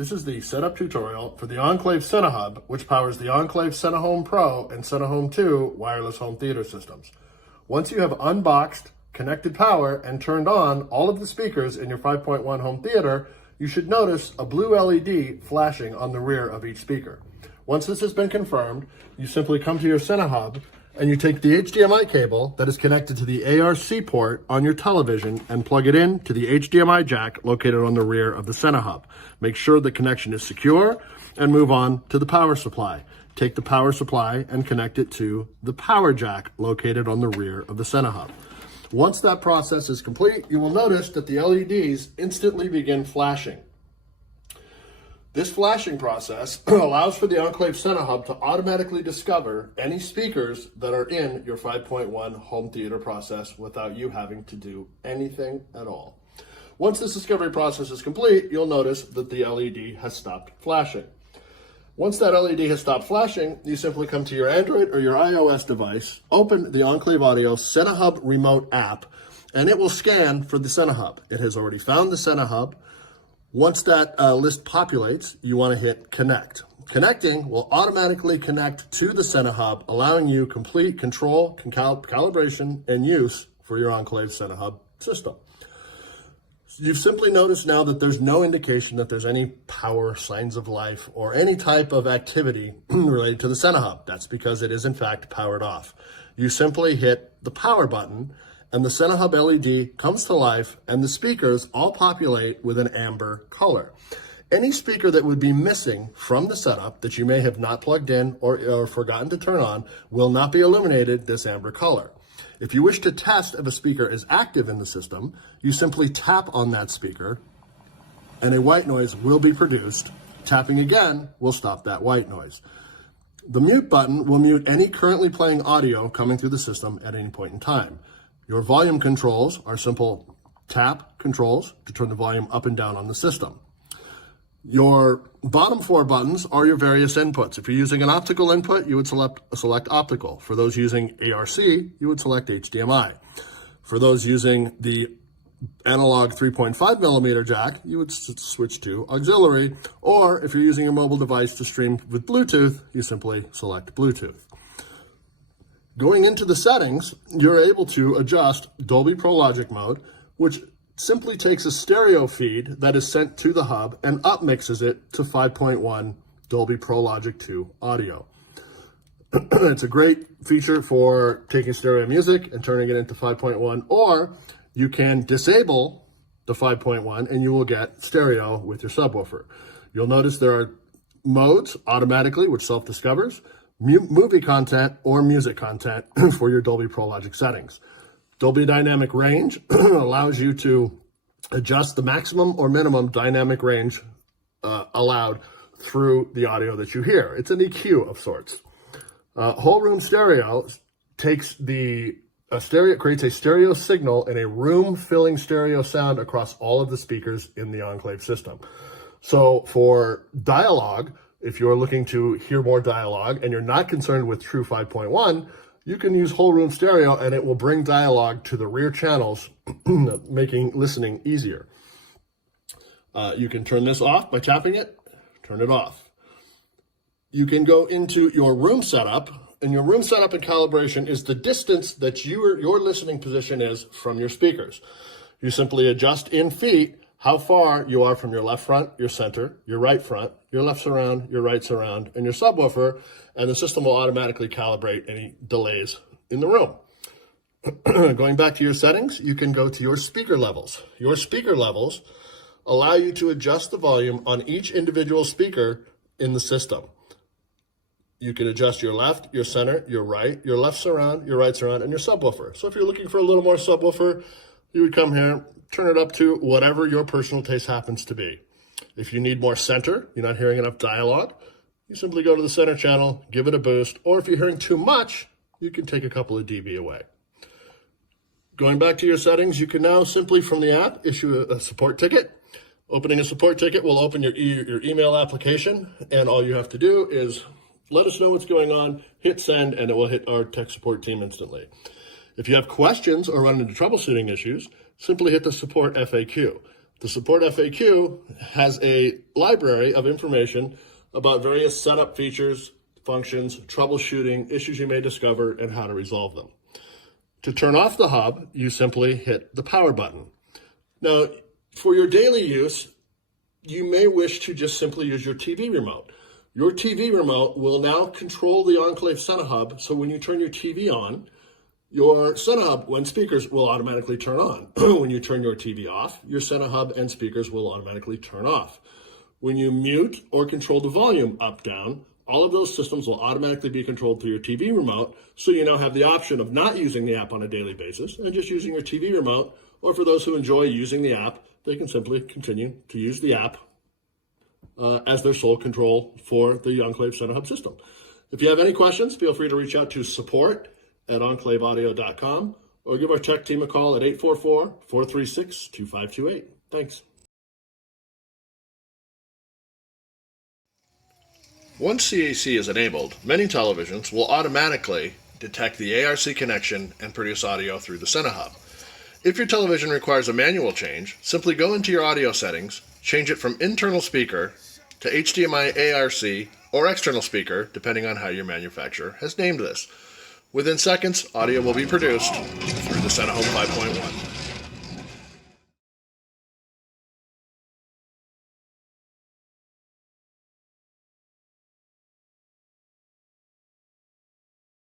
This is the setup tutorial for the Enclave CineHub, which powers the Enclave CineHome Pro and CineHome 2 wireless home theater systems. Once you have unboxed, connected power, and turned on all of the speakers in your 5.1 home theater, you should notice a blue LED flashing on the rear of each speaker. Once this has been confirmed, you simply come to your CineHub and you take the HDMI cable that is connected to the ARC port on your television and plug it in to the HDMI jack located on the rear of the CineHub. Make sure the connection is secure and move on to the power supply. Take the power supply and connect it to the power jack located on the rear of the CineHub. Once that process is complete, you will notice that the LEDs instantly begin flashing. This flashing process allows for the Enclave CineHub to automatically discover any speakers that are in your 5.1 home theater process without you having to do anything at all. Once this discovery process is complete, you'll notice that the LED has stopped flashing. Once that LED has stopped flashing, you simply come to your Android or your iOS device, open the Enclave Audio CineHub Remote App, and it will scan for the CineHub. It has already found the CineHub. Once that list populates, you want to hit connect. Connecting will automatically connect to the CineHub, allowing you complete control, calibration, and use for your Enclave CineHub system. You've simply noticed now that there's no indication that there's any power, signs of life, or any type of activity related to the CineHub. That's because it is in fact powered off. You simply hit the power button and the CineHub LED comes to life and the speakers all populate with an amber color. Any speaker that would be missing from the setup that you may have not plugged in or forgotten to turn on will not be illuminated this amber color. If you wish to test if a speaker is active in the system, you simply tap on that speaker and a white noise will be produced. Tapping again will stop that white noise. The mute button will mute any currently playing audio coming through the system at any point in time. Your volume controls are simple tap controls to turn the volume up and down on the system. Your bottom four buttons are your various inputs. If you're using an optical input, you would select optical. For those using ARC, you would select HDMI. For those using the analog 3.5 millimeter jack, you would switch to auxiliary. Or if you're using a mobile device to stream with Bluetooth, you simply select Bluetooth. Going into the settings, you're able to adjust Dolby Pro Logic mode, which simply takes a stereo feed that is sent to the hub and upmixes it to 5.1 Dolby Pro Logic 2 audio. It's a great feature for taking stereo music and turning it into 5.1, or you can disable the 5.1 and you will get stereo with your subwoofer. You'll notice there are modes automatically, which self-discovers, movie content or music content for your Dolby Pro Logic settings. Dolby Dynamic Range allows you to adjust the maximum or minimum dynamic range allowed through the audio that you hear. It's an EQ of sorts. Whole room stereo takes creates a stereo signal and a room-filling stereo sound across all of the speakers in the Enclave system. So for dialogue, if you're looking to hear more dialogue and you're not concerned with true 5.1, you can use whole room stereo and it will bring dialogue to the rear channels, making listening easier. You can turn this off by tapping it, turn it off. You can go into your room setup, and your room setup and calibration is the distance that your listening position is from your speakers. You simply adjust in feet how far you are from your left front, your center, your right front, your left surround, your right surround, and your subwoofer, and the system will automatically calibrate any delays in the room. Going back to your settings, you can go to your speaker levels. Your speaker levels allow you to adjust the volume on each individual speaker in the system. You can adjust your left, your center, your right, your left surround, your right surround, and your subwoofer. So if you're looking for a little more subwoofer, you would come here, turn it up to whatever your personal taste happens to be. If you need more center, you're not hearing enough dialogue, you simply go to the center channel, give it a boost, or if you're hearing too much, you can take a couple of dB away. Going back to your settings, you can now simply from the app issue a support ticket. Opening a support ticket will open your email application, and all you have to do is let us know what's going on, hit send, and it will hit our tech support team instantly. If you have questions or run into troubleshooting issues, simply hit the support FAQ. The support FAQ has a library of information about various setup features, functions, troubleshooting, issues you may discover, and how to resolve them. To turn off the hub, you simply hit the power button. Now, for your daily use, you may wish to just simply use your TV remote. Your TV remote will now control the Enclave CineHub, so when you turn your TV on, your CineHub and speakers will automatically turn on. When you turn your TV off, your CineHub and speakers will automatically turn off. When you mute or control the volume up, down, all of those systems will automatically be controlled through your TV remote, so you now have the option of not using the app on a daily basis and just using your TV remote, or for those who enjoy using the app, they can simply continue to use the app as their sole control for the Enclave CineHub system. If you have any questions, feel free to reach out to support@enclaveaudio.com or give our tech team a call at 844-436-2528. Thanks. Once CAC is enabled, many televisions will automatically detect the ARC connection and produce audio through the CineHub. If your television requires a manual change, simply go into your audio settings, change it from internal speaker to HDMI ARC or external speaker, depending on how your manufacturer has named this. Within seconds, audio will be produced through the CineHome 5.1.